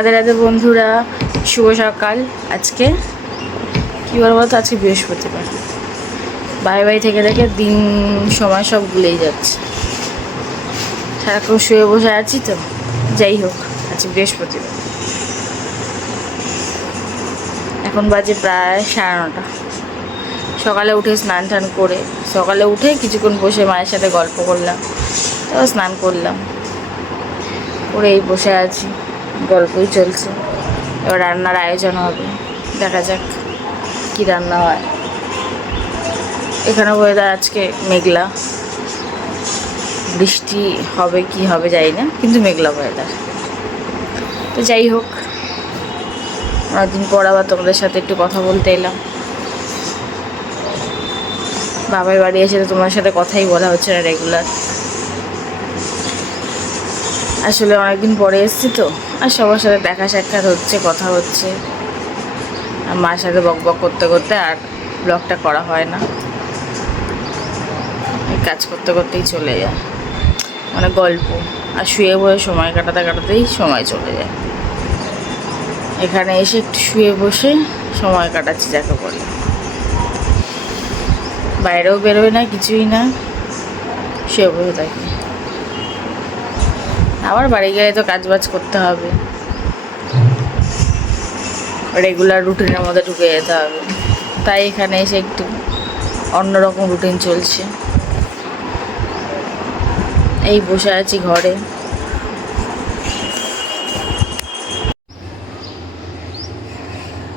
রাধে রাধে বন্ধুরা, শুভ সকাল। আজকে কী বলবো তো, আজকে বৃহস্পতিবার। বাড়ি থেকে থেকে দিন সময় সব ভুলেই যাচ্ছে, সারাক্ষণ শুয়ে বসে আছি তো। যাই হোক, আজকে বৃহস্পতিবার। এখন বাজে প্রায় 9:30। সকালে উঠে স্নান টান করে, সকালে উঠে কিছুক্ষণ বসে মায়ের সাথে গল্প করলাম, তো স্নান করলাম, করে এই বসে আছি, গল্পই চলছে। এবার রান্নার আয়োজন হবে, দেখা যাক কী রান্না হয়। এখানে ওয়েদার আজকে মেঘলা, বৃষ্টি হবে কি হবে জানি না, কিন্তু মেঘলা ওয়েদার। তো যাই হোক, অনেকদিন পর আবার তোমাদের সাথে একটু কথা বলতে এলাম। বাবার বাড়ি এসে তো তোমার সাথে কথাই বলা হচ্ছে না রেগুলার। আসলে অনেকদিন পরে এসেছি তো, আর সবার সাথে দেখা সাক্ষাৎ হচ্ছে, কথা হচ্ছে, আর মার সাথে বক বক করতে করতে আর ব্লগটা করা হয় না। কাজ করতে করতেই চলে যায়, মানে গল্প আর শুয়ে বসে সময় কাটাতে কাটাতেই সময় চলে যায়। এখানে এসে একটু শুয়ে বসে সময় কাটাচ্ছি যাকে বলে। বাইরেও বেরোবে না, কিছুই না, শুয়ে বসে থাকি। আবার বাড়ি গেলে তো কাজ বাজ করতে হবে, রেগুলার রুটিনের মধ্যে ঢুকে যেতে হবে। তাই এখানে এসে একটু অন্যরকম রুটিন চলছে। এই বসে আছি ঘরে।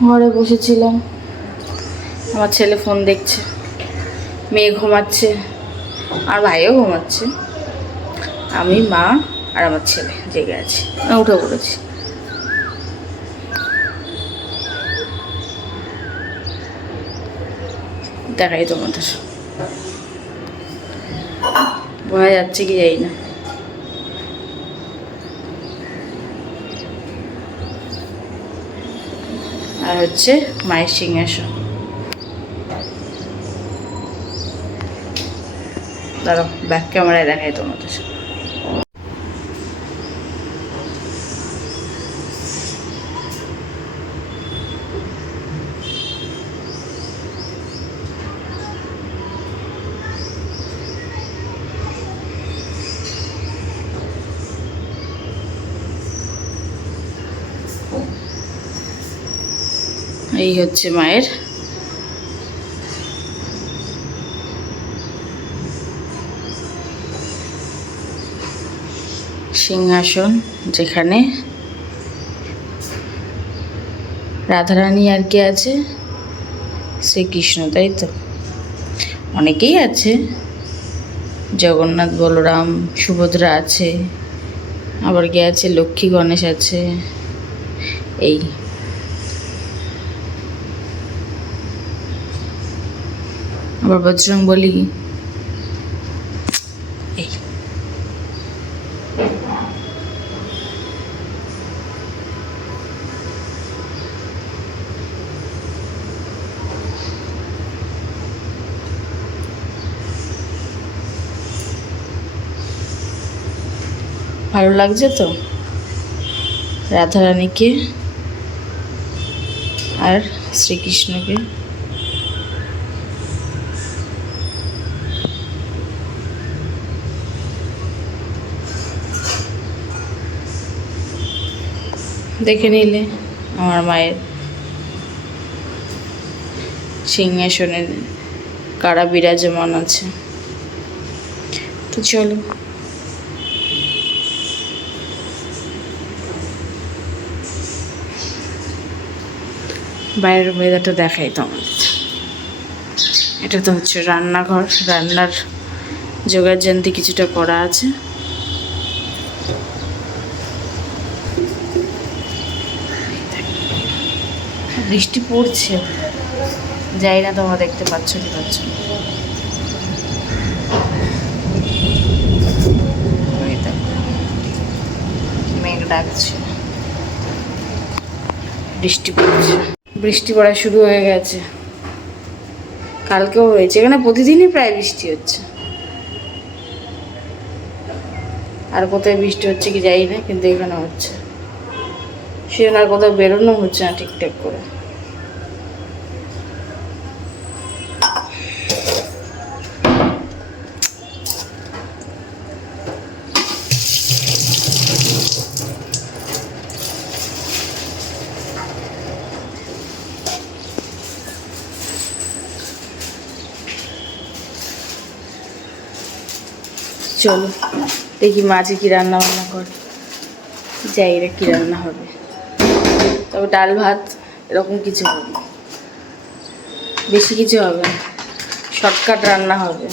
ঘরে বসেছিলাম, আমার ছেলে ফোন দেখছে, মেয়ে ঘুমাচ্ছে, আর ভাইও ঘুমাচ্ছে, আমি, মা আর আমার ছেলে জেগে আছি। উঠে পড়েছি। দেখাই তোমাদের, বোঝা যাচ্ছে কি জানি না। আর হচ্ছে মায়ের সিংহাসন। দাঁড়াও, ব্যাক ক্যামেরায় দেখাই তোমাদের। এই হচ্ছে মায়ের সিংহাসন, যেখানে রাধারানী আর কি আছে, শ্রীকৃষ্ণ, তাই তো। অনেকেই আছে, জগন্নাথ, বলরাম, সুভদ্রা আছে, আবার কি আছে, লক্ষ্মী গণেশ আছে। এই আবার বজরংবলী। এই ভালো লাগছে তো রাধারানীকে আর শ্রীকৃষ্ণকে। দেখে নিলে আমার মায়ের সিংহাসনের কারা বিরাজমান আছে। তো চলো, বাইরের ওয়েদারটা দেখাই তো আমাদের। এটা তো হচ্ছে রান্নাঘর, রান্নার জোগাড়যন্ত্র কিছুটা করা আছে। বৃষ্টি পড়ছে, যাই না তোমরা দেখতে পাচ্ছ কি পাচ্ছ না। মেঘ ডাকছে, বৃষ্টি পড়ছে, বৃষ্টি পড়া শুরু হয়ে গেছে। কালকেও হয়েছে, এখানে প্রতিদিনই প্রায় বৃষ্টি হচ্ছে। আর কোথায় বৃষ্টি হচ্ছে কি জানি না, কিন্তু এখানে হচ্ছে। সেজন্য আর কোথাও বেরোনো হচ্ছে না ঠিকঠাক করে। চলো দেখি মাঝে কি রান্না বান্না করে, যাই রে কি রান্না হবে। তবে ডাল ভাত এরকম কিছু হবে, বেশি কিছু হবে না, শর্টকাট রান্না হবে।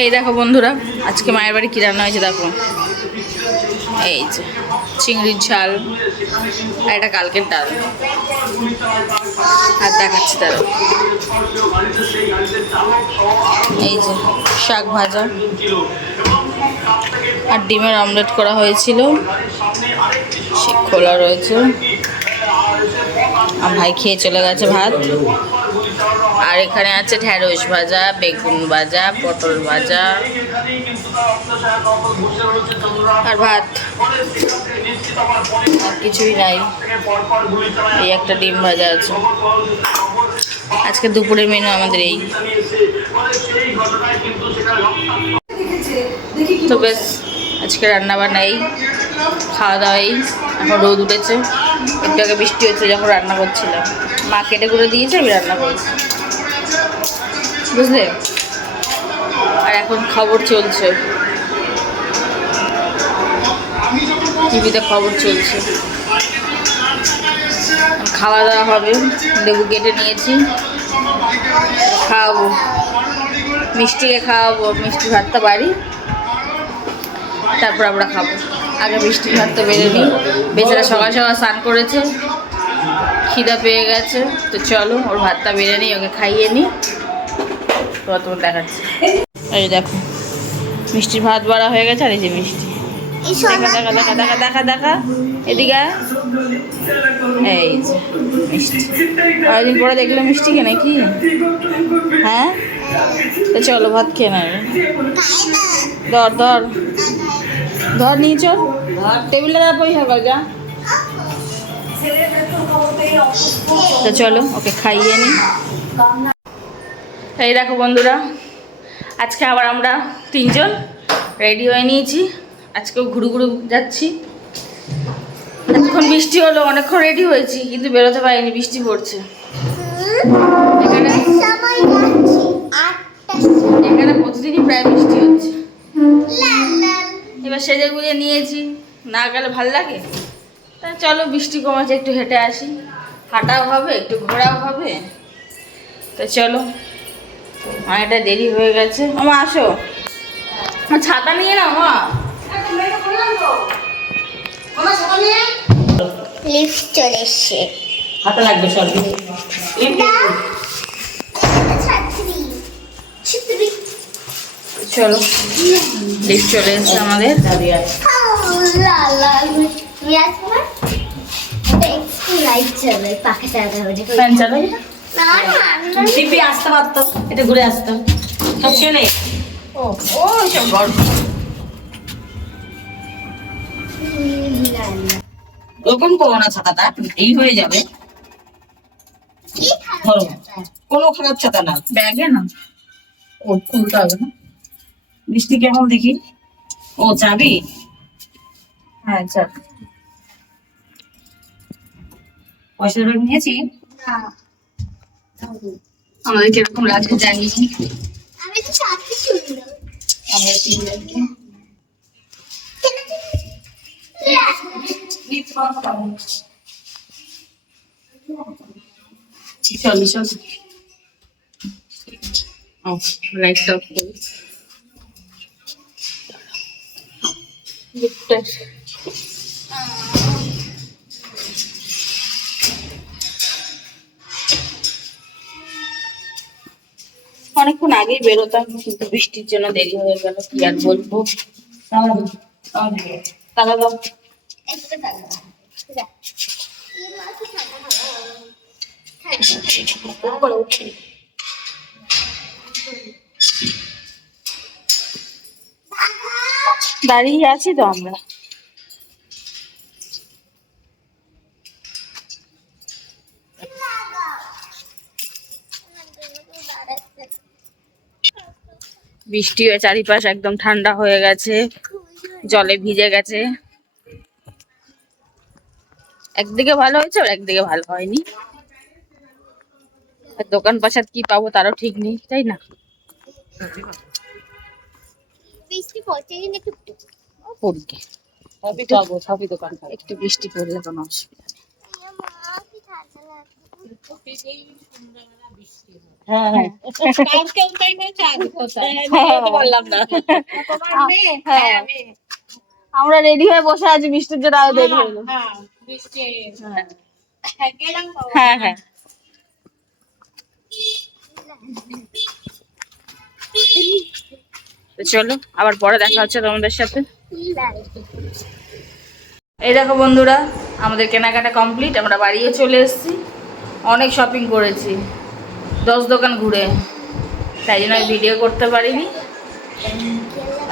এই দেখো বন্ধুরা, আজকে মায়ের বাড়ি কী রান্না হয়েছে দেখো। এই যে চিংড়ির ঝাল আর এটা কালকের ডাল, আর দেখাচ্ছি তারা। এই যে শাক ভাজা আর ডিমের অমলেট করা হয়েছিল, সে খোলা রয়েছে। আর ভাই খেয়ে চলে গেছে ভাত। আর এখানে আছে ঢেঁড়স ভাজা, বেগুন ভাজা, পটল ভাজা আর ভাত, আর কিছুই নাই। এই একটা ডিম ভাজা আছে। আজকে দুপুরের মেনু আমাদের এই। তো বেশ আজকে রান্না বান্না এই, খাওয়া দাওয়া এই। এখন রোদ উঠেছে, একটু আগে বৃষ্টি হচ্ছে যখন রান্না করছিলাম। মা কেটে করে দিয়েছে, আমি রান্না করেছি, বুঝলে। আর এখন খবর চলছে, টিভিতে খবর চলছে। খাওয়া দাওয়া হবে, লেবু কেটে নিয়েছি, খাওয়াবো মিষ্টিকে, খাওয়াবো মিষ্টি ভাতটা বাড়ি, তারপর আমরা খাবো। আগে মিষ্টি ভাতটা বেড়ে নিই। বেচারা সকাল সকাল স্নান করেছে, খিদা পেয়ে গেছে। তো চলো ওর ভাতটা বেড়ে নিই, ওকে খাইয়ে নিই, তোমার দেখাচ্ছি। এই দেখো মিষ্টির ভাত বাড়া হয়ে গেছে। আর এই যে মিষ্টি, দেখা দেখা দেখা দেখা দেখা দেখা এদিকে। এই যে মিষ্টি, অনেকদিন পরে দেখলে মিষ্টিকে নাকি। হ্যাঁ তো চলো ভাত খেয়ে নেবে। ধর ধর ধর নিয়ে চল, টেবিলটা পরিষ্কার কর যা। তো চলো ওকে খাইয়ে নি। এই দেখো বন্ধুরা, আজকে আবার আমরা তিনজন রেডি হয়ে নিয়েছি। আজকেও ঘুরু ঘুরু যাচ্ছি। এতক্ষণ বৃষ্টি হলো, অনেকক্ষণ রেডি হয়েছি কিন্তু বেরোতে পারিনি, বৃষ্টি পড়ছে। এখানে এখানে প্রতিদিনই প্রায় বৃষ্টি হচ্ছে। এবার সেজে গুজে নিয়েছি, না গেলে ভাল লাগে। তা চলো বৃষ্টি কমেছে, একটু হেঁটে আসি, হাঁটাও হবে একটু ঘোরাও হবে। তো চলো, অনেকটা দেরি হয়ে গেছে। আমা আসো, আমার ছাতা নিয়ে নাও মা। লিফট চলে এসছে, হাতে লাগবে সব। চলো লিফট চলে এসছে আমাদের। ফ্যান চালাই টিপি আসতে পারতাম, এটা ঘুরে আসতাম। নেই ও ও সব গল্প। ওরকম করো না, ছাতাটা এই হয়ে যাবে। কোনো খারাপ ছাতা না, ব্যাগে না, ও খুলতে হবে না। বৃষ্টি কেমন দেখি। ও চাবি, হ্যাঁ চাবি। পয়সার ব্যাগ নিয়েছি, আমাদের কিরকম লাগছে জানি। আমি তো সাথে শুনলাম আমরা কি চলো চলো লাইটটা অফ করি। অনেকক্ষণ আগেই বেরোতাম কিন্তু বৃষ্টির জন্য দেরি হয়ে গেল, কি আর বলবো। তাহলে দাও দাঁড়িয়ে আছি তো আমরা। বৃষ্টি হয়ে চারিপাশ একদম ঠান্ডা হয়ে গেছে, জলে ভিজে গেছে। একদিকে ভালো হয়েছে আর একদিকে ভালো হয়নি। আর দোকান পাশার কি পাবো তারও ঠিক নেই, তাই না? বৃষ্টি পড়ছে কিন্তু টুকটুক। পড়বে, সবই পাবো, সবই দোকান পাবো। একটু বৃষ্টি পড়লে কোনো অসুবিধা নেই। মা কি ঠান্ডা লাগছে। হ্যাঁ হ্যাঁ আমরা রেডি হয়ে বসে আছি, বৃষ্টির জন্য আরো দেরি হলো। হ্যাঁ হ্যাঁ তো চলো, আবার পরে দেখা হচ্ছে তোমাদের সাথে। এই দেখো বন্ধুরা, আমাদের কেনাকাটা কমপ্লিট, আমরা বাড়িও চলে এসেছি। অনেক শপিং করেছি, 10 দোকান ঘুরে, তাই জন্য আমি ভিডিও করতে পারিনি।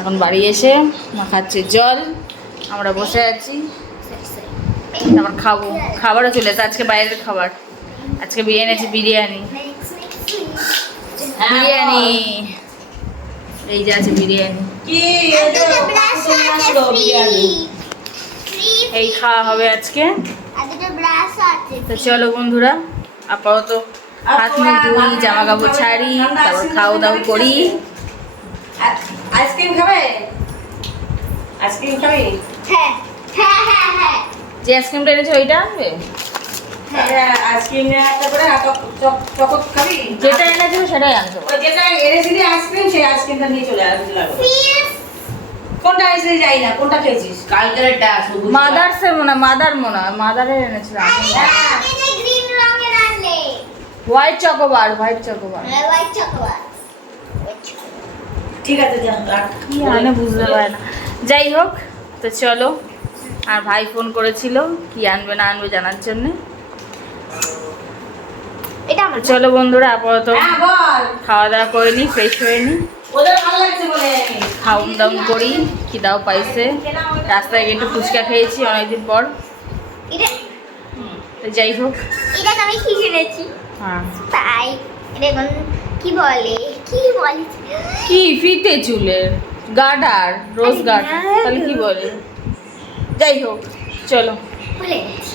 এখন বাড়ি এসে মা খাচ্ছে জল, আমরা বসে আছি, তারপর খাবো। খাবারও চলে এসেছে, আজকে বাইরের খাবার। আজকে বিরিয়ানি আছে, বিরিয়ানি বিরিয়ানি এই যে আছে বিরিয়ানি, এই খাওয়া হবে আজকে। তো চলো বন্ধুরা, আপাতত হাত মুখ ধুই, জামা কাপড় ছাড়ি, তারপর খাওয়া দাওয়া করি। আইসক্রিম খাবে? আইসক্রিম খাবে? হ্যাঁ হ্যাঁ হ্যাঁ হ্যাঁ যে আইসক্রিমটা এনেছে ওইটা আনবে? আইসক্রিম একটা করে চকোত খাবি? যেটা এনেছে সেটাই আনছো। ওই যেটা এনেছিলি আইসক্রিম, সেই আইসক্রিমটা নিয়ে চলে আসবি। প্লিজ কোনটা এসে যাই না, কোনটা খেয়েছিস? কালকেরটা সবুজ। মাদার্সের মনে হয়, মাদারের এনেছিলাম। এটা গ্রিন রঙের আনলে white chocobar, white chocobar white chocolate ঠিক আছে, যা রাখ। কি আনে বুঝতে পারে না। যাই হোক, তো চলো। আর ভাই ফোন করেছিল কি আনবে না আনবে জানার জন্য। এটা আমার চলো বন্ধুরা, আপাতত হ্যাঁ বল। খাওয়া দাওয়া করে নি, ফ্রেশ হয়ে নি, ওদের ভালো লাগছে বলে। খাউন দাউন করি। খিদাও পাইছে, রাস্তায় গিয়ে একটু ফুচকা খেয়েছি অনেকদিন পর। এটা তো যাই হোক, এটা আমি কি কিনেছি হ্যাঁ তাই দেখুন কি বলে কি ফিতে চুলের গার্ডার, রোজ গার্ডার, তাহলে কি বলে? যাই হোক, চলো। ভুলে গেছি